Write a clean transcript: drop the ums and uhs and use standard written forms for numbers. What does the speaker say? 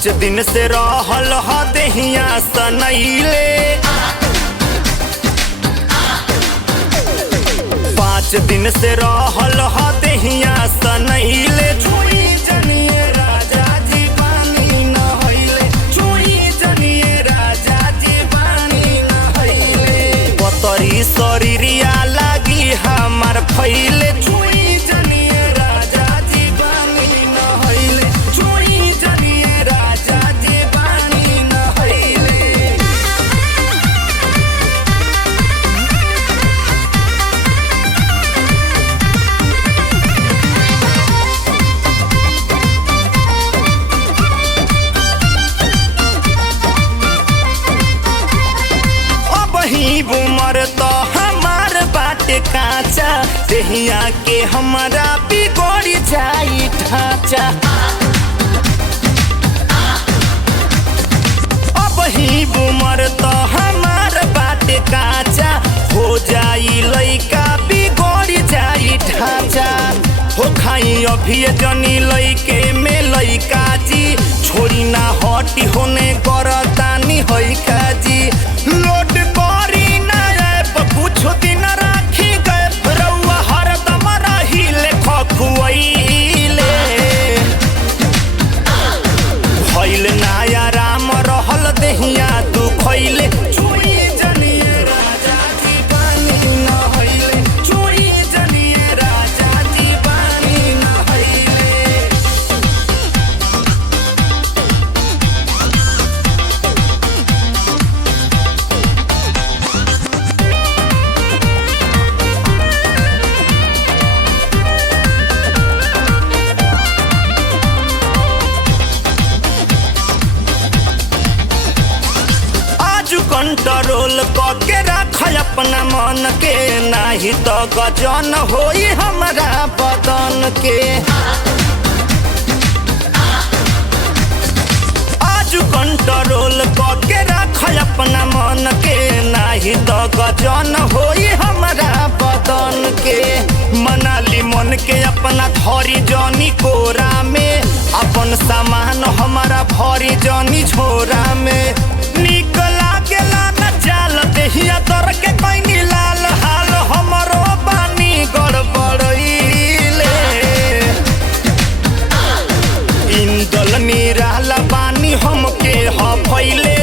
5 दिन से रहल ह देहिया सनैले 5 दिन से रहल ह देहिया सनैले छुई जनिए राजा जी पानी नहैले छुई जनिए राजा जी पानी नहैले पतरी शरीरिया लागी हमार फैले छुई जनिए राजा जी पानी नहैले छुई जनिए राजा जी पानी नहैले। उमर तो हमार बाटे काचा देहिया के हमारा बिगड़ जाई ढांचा अब ही उमर तो हमार बाटे काचा हो जाई लइका बिगड़ जाई ढांचा हो खाई अभी जनी लइके में लइका जी छोड़ी ना हटी होने करतानी है काजी लोड करी ना कुछ दिन राखी गए रउआ हरदम रहिले खखुआइले भइल नाया राम रहल देहिया तू खइले छुई जनिए राजा जी पानी नहैले छुई जनिए राजा जी पानी नहैले। कंट्रोल करके रख अपना मन के नहीं तो गजन होई हमारा बदन के आज कंट्रोल करके रख अपना मन के नहीं तो गजन होई हमारा बदन के मनाली मन के अपना धरी जनी कोरा में अपन सामान हमारा भरी जनी झोरा में निकला चाल देहिया तर के कहीं लाल हाल हमरो बानी गड़बड़ैले इंदल निराला बानी हमके ह भइले